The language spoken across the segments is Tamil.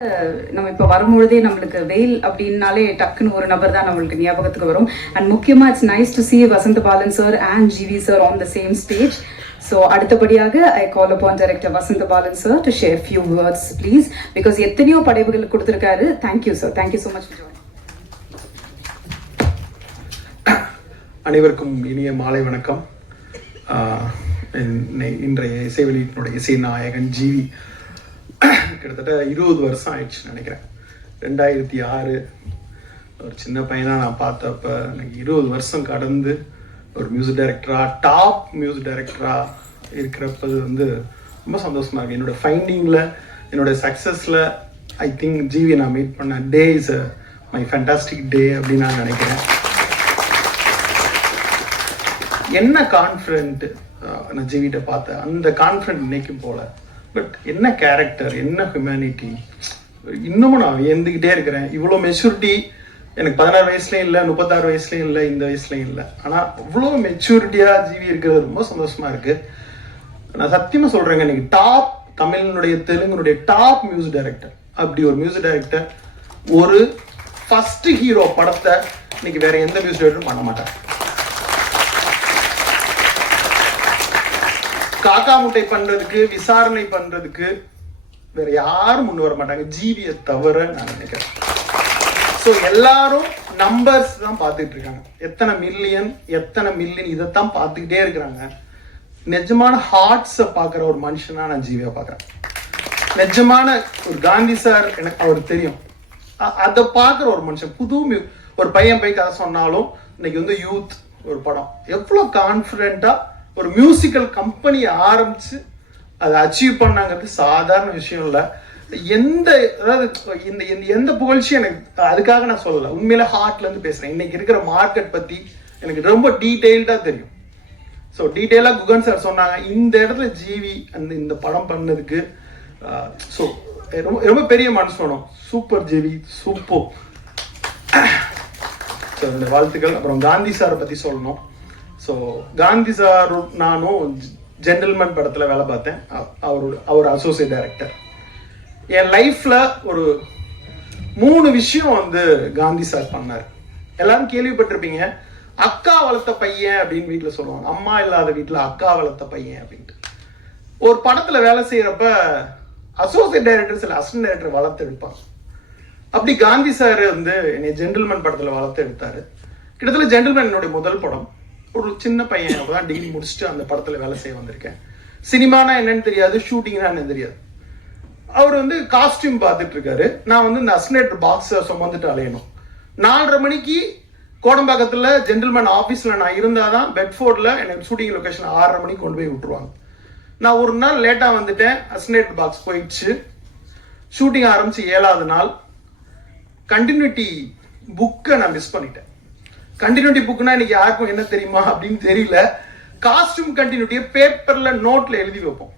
நம்ம இப்போ வரும்பொழுதே நம்மளுக்கு வெயில் அப்படின்னாலே டக்குன்னு ஒரு நபர் தான் நம்மளுக்கு ஞாபகத்துக்கு வரும். அண்ட் முக்கியமாக it's nice to see Vasanth Balan sir and G V sir on the same stage. So அடுத்தபடியாக I call upon director Vasanth Balan sir to share few words please, because எத்தனையோ படைப்புகள் கொடுத்துருக்காரு. Thank you sir, thank you so much. அனைவருக்கும் இனிய மாலை வணக்கம். இன்றைய இசை வெளியீட்டினுடைய இசை நாயகன் ஜிவி கிட்டத்தட்ட 20 வருஷம் ஆயிடுச்சு நினைக்கிறேன். 2006 ஒரு சின்ன பையனாக நான் பார்த்தப்ப எனக்கு 20 வருஷம் கடந்து ஒரு மியூசிக் டைரக்டராக டாப் மியூசிக் டைரக்டராக இருக்கிறப்பது ரொம்ப சந்தோஷமாக இருக்குது. என்னோடய ஃபைண்டிங்கில் என்னோடய சக்ஸஸில் ஐ திங்க் ஜிவி நான் மீட் பண்ண டே இஸ் மை ஃபேண்டாஸ்டிக் டே அப்படின்னு நான் நினைக்கிறேன். என்ன கான்ஃபிடென்ட் நான் ஜிவிட்ட பார்த்தேன், அந்த கான்ஃபிடென்ட் இன்னைக்கும் போல. பட் என்ன கேரக்டர், என்ன ஹியூமனிட்டி, இன்னமும் நான் வியந்துக்கிட்டே இருக்கிறேன். இவ்வளோ மெச்சூரிட்டி எனக்கு 16 வயசுலையும் இல்லை, 36 வயசுலையும் இல்லை, இந்த வயசுலையும் இல்லை. ஆனால் அவ்வளோ மெச்சூரிட்டியாக ஜிவி இருக்கிறது ரொம்ப சந்தோஷமாக இருக்குது. நான் சத்தியமாக சொல்கிறேங்க, இன்னைக்கு டாப் தமிழினுடைய தெலுங்குனுடைய டாப் மியூசிக் டைரக்டர், அப்படி ஒரு மியூசிக் டைரக்டர் ஒரு ஃபர்ஸ்ட் ஹீரோ படத்தை இன்னைக்கு வேற எந்த மியூசிக் டைரக்டரும் பண்ண மாட்டார். காக்கா முட்டை பண்றதுக்கு, விசாரணை பண்றதுக்கு வேற யாரும் முன் வர மாட்டாங்க, ஜிவியை தவிர நான் நினைக்கிறேன். ஸோ எல்லாரும் நம்பர்ஸ் தான் பார்த்துட்டு இருக்காங்க, எத்தனை மில்லியன் இதைத்தான் பார்த்துக்கிட்டே இருக்கிறாங்க. நிஜமான ஹார்ட்ஸை பார்க்குற ஒரு மனுஷனா நான் ஜிவியை பார்க்குறேன். நிஜமான ஒரு காந்தி சார் எனக்கு அவர் தெரியும், அதை பார்க்குற ஒரு மனுஷன். புது ஒரு பையன் போய் கதை சொன்னாலும் இன்னைக்கு யூத் ஒரு படம் எவ்வளோ கான்ஃபிடென்ட்டாக ஒரு மியூசிக்கல் கம்பெனியை ஆரம்பிச்சு அதை அச்சீவ் பண்ணாங்கிறது சாதாரண விஷயம் இல்லை. எந்த புகழ்ச்சியும் எனக்கு அதுக்காக நான் சொல்லலை, உண்மையில ஹார்ட்லேருந்து பேசுகிறேன். இன்னைக்கு இருக்கிற மார்க்கெட் பற்றி எனக்கு ரொம்ப டீட்டெயில்டாக தெரியும். ஸோ டீட்டெயிலாக குகன் சார் சொன்னாங்க, இந்த இடத்துல ஜிவி இந்த படம் பண்ணதுக்கு ஸோ ரொம்ப பெரிய மனசு வேணும். Super GV, super. ஸோ என்னுடைய வாழ்த்துக்கள். அப்புறம் காந்தி சாரை பற்றி சொல்லணும். ஸோ காந்தி சார் நானும் ஜென்டில்மேன் படத்தில் வேலை பார்த்தேன். அவர் அசோசியேட் டைரக்டர். என் லைஃப்பில் ஒரு 3 விஷயம் காந்தி சார் பண்ணார். எல்லாரும் கேள்விப்பட்டிருப்பீங்க, அக்கா வளர்த்த பையன் அப்படின்னு வீட்டில் சொல்லுவாங்க, அம்மா இல்லாத வீட்டில் அக்கா வளர்த்த பையன் அப்படின்ட்டு. ஒரு படத்தில் வேலை செய்கிறப்ப அசோசியேட் டைரக்டர் சில அசிஸ்டன்ட் டைரக்டர் வளர்த்து எடுப்பாங்க. அப்படி காந்தி சார் என்னை ஜென்டில்மேன் படத்தில் வளர்த்து எடுத்தார். கிட்டத்தட்ட ஜென்டில்மேன் என்னுடைய முதல் படம். ஒரு சின்ன பையன் தான் டிகிரி முடிச்சுட்டு அந்த படத்தில் வேலை செய்ய வந்திருக்கேன். சினிமானா என்னன்னு தெரியாது, ஷூட்டிங்னா என்னன்னு தெரியாது. அவர் காஸ்டியூம் பார்த்துட்டு இருக்காரு, நான் இந்த அஸ்னேட் பாக்ஸை சுமந்துட்டு அலையணும். 4:30 மணிக்கு கோடம்பாக்கத்தில் ஜென்டில்மேன் ஆஃபீஸில் நான் இருந்தால் தான் பெட்ஃபோர்டில் எனக்கு ஷூட்டிங் லொக்கேஷன் 6:30 மணிக்கு கொண்டு போய் விட்டுருவாங்க. நான் ஒரு நாள் லேட்டாக வந்துட்டேன், அஸ்னேட் பாக்ஸ் போயிடுச்சு. ஷூட்டிங் ஆரம்பிச்சு 7வது நாள் கண்டினியூட்டி புக்கை நான் மிஸ் பண்ணிட்டேன். கண்டினியூட்டி புக்னா இன்னைக்கு யாருக்கும் என்ன தெரியுமா அப்படின்னு தெரியல. காஸ்டியூம் கண்டினியூட்டியை பேப்பர்ல நோட்ல எழுதி வைப்போம்.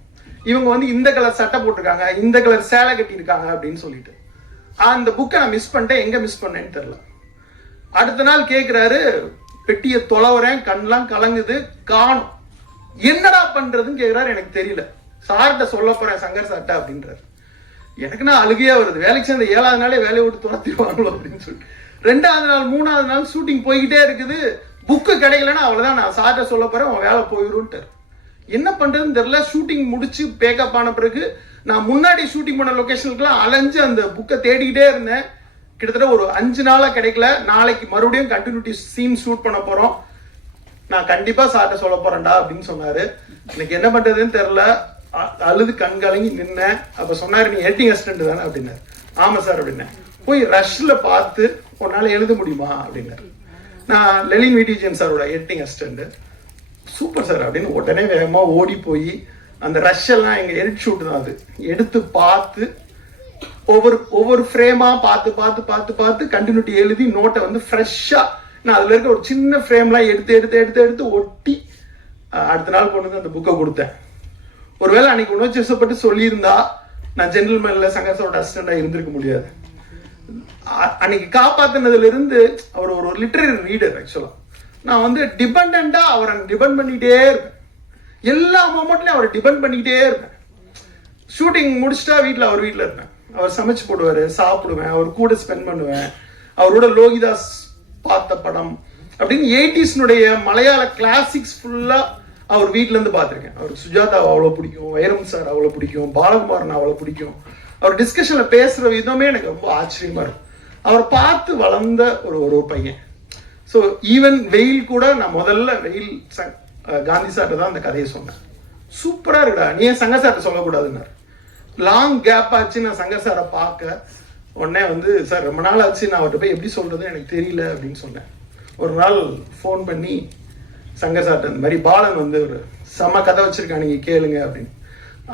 இவங்க இந்த கலர் சட்டை போட்டிருக்காங்க, இந்த கலர் சேலை கட்டியிருக்காங்க அப்படின்னு சொல்லிட்டு அந்த புக்கை நான் மிஸ் பண்ணிட்டேன். எங்க மிஸ் பண்ணேன்னு தெரியல. அடுத்த நாள் கேட்கிறாரு, பெட்டியை தொலைவுறேன், கண்ணெல்லாம் கலங்குது, காணும், என்னடா பண்றதுன்னு கேட்கிறாரு. எனக்கு தெரியல, சார்கிட்ட சொல்ல போறேன் சங்கர் சார்ட்ட அப்படின்றாரு. எனக்கு நான் அழுகையா வருது, வேலைக்கு சேர்ந்த 7வது நாளே வேலையை விட்டு துரத்திடுவாங்களோ அப்படின்னு சொல்லிட்டு. 2வது நாள் 3வது நாள் ஷூட்டிங் போய்கிட்டே இருக்குது, புக்கு கிடைக்கலன்னா அவ்வளவுதான், நான் சார்ட்ட சொல்ல போறேன், அவன் வேலை போயிடும்ட்டார். என்ன பண்றதுன்னு தெரியல. ஷூட்டிங் முடிச்சு பேக்கப் ஆன பிறகு நான் முன்னாடி ஷூட்டிங் பண்ண லொகேஷனுக்குலாம் அலைஞ்சு அந்த புக்கை தேடிக்கிட்டே இருந்தேன். கிட்டத்தட்ட ஒரு 5 நாளா கிடைக்கல. நாளைக்கு மறுபடியும் கண்டினியூட்டி சீன் ஷூட் பண்ண போறோம், நான் கண்டிப்பா சார்ட்ட சொல்ல போறேன்டா அப்படின்னு சொன்னாரு. எனக்கு என்ன பண்றதுன்னு தெரியல, அழுது கண் கலங்கி நின்னேன். அப்ப சொன்னாரு, நீ எடிட்டிங் அசிஸ்டன்ட் தானே அப்படின்னாரு. ஆமா சார் அப்படின்னேன். போய் ரஷ்ல பார்த்து உன்னால எழுத முடியுமா அப்படின்னாரு. நான் லெலின் விடிஜன் சாரோட எடிட்டிங் அசிஸ்டன்ட். சூப்பர் சார் அப்படின்னு உடனே வேகமா ஓடி போய் அந்த ரஷ் எல்லாம் எங்க எடிட் ஷூட் தான், அது எடுத்து பார்த்து ஒவ்வொரு ஃப்ரேமா பார்த்து பார்த்து பார்த்து பார்த்து கண்டினியூட்டி எழுதி நோட்டை ஃப்ரெஷ்ஷா நான் அதுல இருக்க ஒரு சின்ன ஃப்ரேம்லாம் எடுத்து எடுத்து எடுத்து எடுத்து ஒட்டி அடுத்த நாள் கொண்டு அந்த புக்கை கொடுத்தேன். ஒருவேளை அன்னைக்கு உணர்ச்சி வசப்பட்டு சொல்லியிருந்தா நான் ஜென்டில்மேன்ல சங்கர் சாரோட அசிஸ்டண்டா இருந்திருக்க முடியாது. அன்னைக்கு காப்பாத்தினதுல இருந்து அவர் ஒரு லிட்டரரி ரீடர். ஆக்சுவலா நான் டிபெண்டா அவரை டிபெண்ட் பண்ணிட்டே இருப்பேன். எல்லா மொமெண்ட்லயும் அவரை டிபெண்ட் பண்ணிக்கிட்டே இருப்பேன். ஷூட்டிங் முடிச்சுட்டா அவர் வீட்டில் இருப்பேன். அவர் சமைச்சு போடுவாரு, சாப்பிடுவேன், அவர் கூட ஸ்பெண்ட் பண்ணுவேன். அவரோட லோகிதாஸ் பார்த்த படம் அப்படின்னு 80s மலையாள கிளாசிக்ஸ் ஃபுல்லா அவர் வீட்ல இருந்து பார்த்துருக்கேன். அவருக்கு சுஜாதாவை அவ்வளோ பிடிக்கும், வைரம் சார் அவ்வளோ பிடிக்கும், பாலகுமாரன் அவ்வளோ பிடிக்கும். அவர் டிஸ்கஷன்ல பேசுற விதமே எனக்கு ரொம்ப ஆச்சரியமா இருக்கும். அவர் பார்த்து வளர்ந்த ஒரு பையன். ஸோ ஈவன் வெயில் கூட நான் முதல்ல வெயில் காந்தி சார்ட்ட தான் அந்த கதையை சொன்னேன். சூப்பரா இருக்குடா, நீ ஏன் சங்க சார்ட்ட சொல்லக்கூடாதுன்னாரு. லாங் கேப் ஆச்சு நான் சங்க சாரை பார்க்க. உடனே சார் ரொம்ப நாள் ஆச்சு, நான் அவர்கிட்ட போய் எப்படி சொல்றது எனக்கு தெரியல அப்படின்னு சொன்னேன். ஒரு நாள் ஃபோன் பண்ணி சங்க சார்ட்ட இந்த மாதிரி பாலன் ஒரு செம கதை வச்சிருக்கான், நீங்க கேளுங்க அப்படின்னு.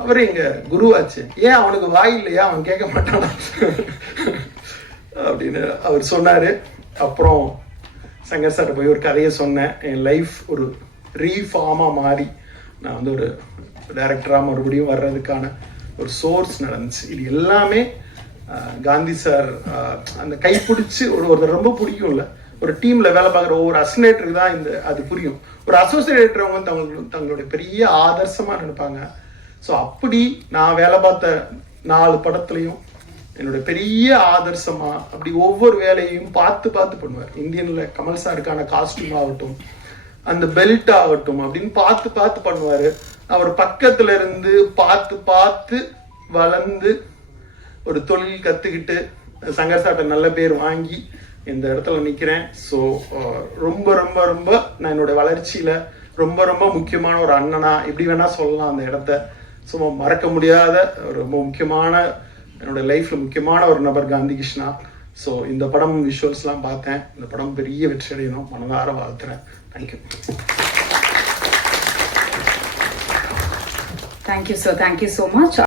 அவர் எங்க குருவாச்சு, ஏன் அவனுக்கு வாய் இல்லையா, அவன் கேட்க மாட்டானா அப்படின்னு அவர் சொன்னாரு. அப்புறம் சங்கர் சார்ட்ட போய் ஒரு கதையை சொன்னேன். என் லைஃப் ஒரு ரீஃபார்மா மாறி நான் ஒரு டைரக்டரா மறுபடியும் வர்றதுக்கான ஒரு சோர்ஸ் நடந்துச்சு. இது எல்லாமே காந்தி சார் அந்த கைப்பிடிச்சு ஒருத்தர் ரொம்ப பிடிக்கும்ல, ஒரு டீம்ல வேலை பார்க்குற ஒவ்வொரு அசோசியேட்டருக்கு தான் அது புரியும். ஒரு அசோசியேட்டர் அவங்க தங்களுடைய பெரிய ஆதர்சமா நினைப்பாங்க. ஸோ அப்படி நான் வேலை பார்த்த 4 படத்துலையும் என்னோட பெரிய ஆதர்சமா அப்படி ஒவ்வொரு வேலையும் பார்த்து பார்த்து பண்ணுவார். இந்தியன்ல கமல் சாருக்கான காஸ்டியூம் ஆகட்டும், அந்த பெல்ட் ஆகட்டும் அப்படின்னு பார்த்து பார்த்து பண்ணுவாரு. அவர் பக்கத்துல இருந்து பார்த்து பார்த்து வளர்ந்து ஒரு தொழில் கத்துக்கிட்டு சங்கர் சார்ட்ட நல்ல பேர் வாங்கி இந்த இடத்துல நிக்கிறேன். ஸோ ரொம்ப ரொம்ப ரொம்ப நான் என்னோட வளர்ச்சியில ரொம்ப ரொம்ப முக்கியமான ஒரு அண்ணனா எப்படி வேணா சொல்லலாம் அந்த இடத்த. ஸோ மறக்க முடியாத ஒரு ரொம்ப முக்கியமான என்னோட லைஃப்ல முக்கியமான ஒரு நபர் காந்தி கிருஷ்ணா. ஸோ இந்த படம் விஷுவல்ஸ்லாம் பார்த்தேன். இந்த படம் பெரிய வெற்றி அடையணும், மனதார வாழ்த்துறேன். Thank you. Thank you, sir. Thank you so much.